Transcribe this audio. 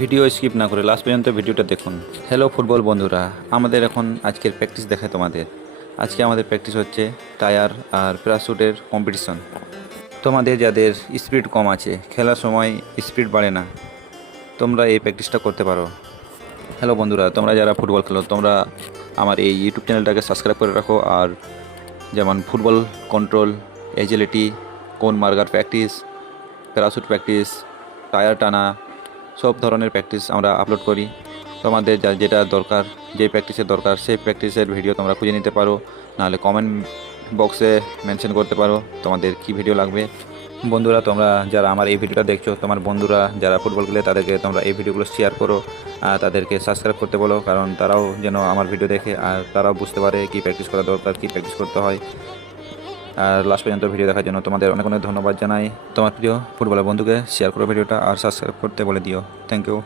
Video skip না করে last পর্যন্ত ভিডিওটা দেখুন। হ্যালো ফুটবল বন্ধুরা, আমাদের এখন আজকের প্র্যাকটিস দেখায় তোমাদের। আজকে আমাদের প্র্যাকটিস হচ্ছে টায়ার আর প্যারাশুটের কম্পিটিশন। তোমাদের যাদের স্পিড কম আছে, খেলার সময় স্পিড বাড়ে না, তোমরা এই প্র্যাকটিসটা করতে পারো। হ্যালো বন্ধুরা, তোমরা যারা ফুটবল খেলো তোমরা আমার এই ইউটিউব চ্যানেলটাকে সাবস্ক্রাইব করে রাখো। আর যেমন ফুটবল কন্ট্রোল, এজিলিটি, কোন marker practice, parachute practice, tyre টানা, সব ধরনের প্র্যাকটিস আমরা আপলোড করি। তোমাদের যেটা দরকার, যে প্র্যাকটিসের দরকার সেই প্র্যাকটিসের ভিডিও তোমরা খুঁজে নিতে পারো, নাহলে কমেন্ট বক্সে মেনশন করতে পারো তোমাদের কি ভিডিও লাগবে। বন্ধুরা, তোমরা যারা আমার এই ভিডিওটা দেখছো, তোমার বন্ধুরা যারা ফুটবল খেলে তাদেরকে তোমরা এই ভিডিওগুলো শেয়ার করো আর তাদেরকে সাবস্ক্রাইব করতে বলো, কারণ তারাও যেন আমার ভিডিও দেখে আর তারাও বুঝতে পারে কী প্র্যাকটিস করা দরকার, কী প্র্যাকটিস করতে হয়। আর লাস্ট পর্যন্ত ভিডিও দেখার জন্য তোমাদের অনেক অনেক ধন্যবাদ জানাই। তোমার প্রিয় ফুটবলের বন্ধুকে শেয়ার করো ভিডিওটা আর সাবস্ক্রাইব করতে বলে দিও। Thank you.